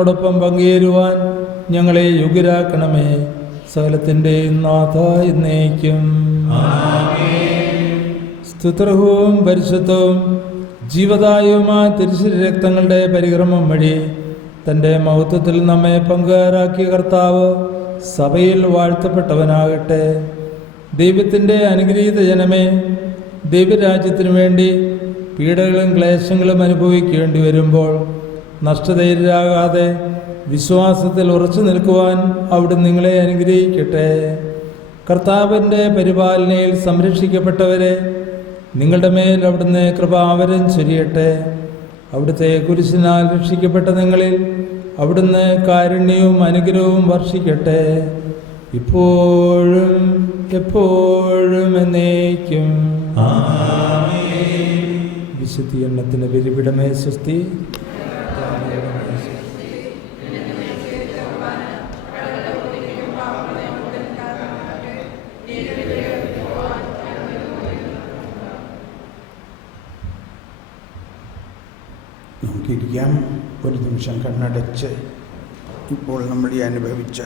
ോടൊപ്പം പങ്കുചേരുവാൻ ഞങ്ങളെ യോഗ്യരാക്കണമേ. സകലത്തിൻ്റെയും നാഥ എന്നേക്കും. സ്തുത്രഹവും പരിശുദ്ധവും ജീവദായകവുമായ തിരുശരീര രക്തങ്ങളുടെ പരിക്രമം വഴി തൻ്റെ മഹത്വത്തിൽ നമ്മെ പങ്കുകാരാക്കിയ കർത്താവ് സഭയിൽ വാഴ്ത്തപ്പെട്ടവനാകട്ടെ. ദൈവത്തിൻ്റെ അനുഗ്രഹീത ജനമേ, ദൈവരാജ്യത്തിനു വേണ്ടി പീഡകളും ക്ലേശങ്ങളും അനുഭവിക്കേണ്ടി വരുമ്പോൾ നഷ്ടധൈര്യരാകാതെ വിശ്വാസത്തിൽ ഉറച്ചു നിൽക്കുവാൻ അവിടുന്ന് നിങ്ങളെ അനുഗ്രഹിക്കട്ടെ. കർത്താവിൻ്റെ പരിപാലനയിൽ സംരക്ഷിക്കപ്പെട്ടവരെ, നിങ്ങളുടെ മേൽ അവിടുന്ന് കൃപാവരം ചൊരിയട്ടെ. അവിടുത്തെ കുരിശിനാൽ രക്ഷിക്കപ്പെട്ട നിങ്ങളിൽ അവിടുന്ന് കാരുണ്യവും അനുഗ്രഹവും വർഷിക്കട്ടെ, ഇപ്പോഴും എപ്പോഴും എന്നേക്കും. വിശുദ്ധി എണ്ണത്തിന് ബലിപീഠമേ സ്വസ്തി. നമുക്കിരിക്കാം. ഒരു നിമിഷം കണ്ണടച്ച് ഇപ്പോൾ നമ്മൾ ഈ അനുഭവിച്ച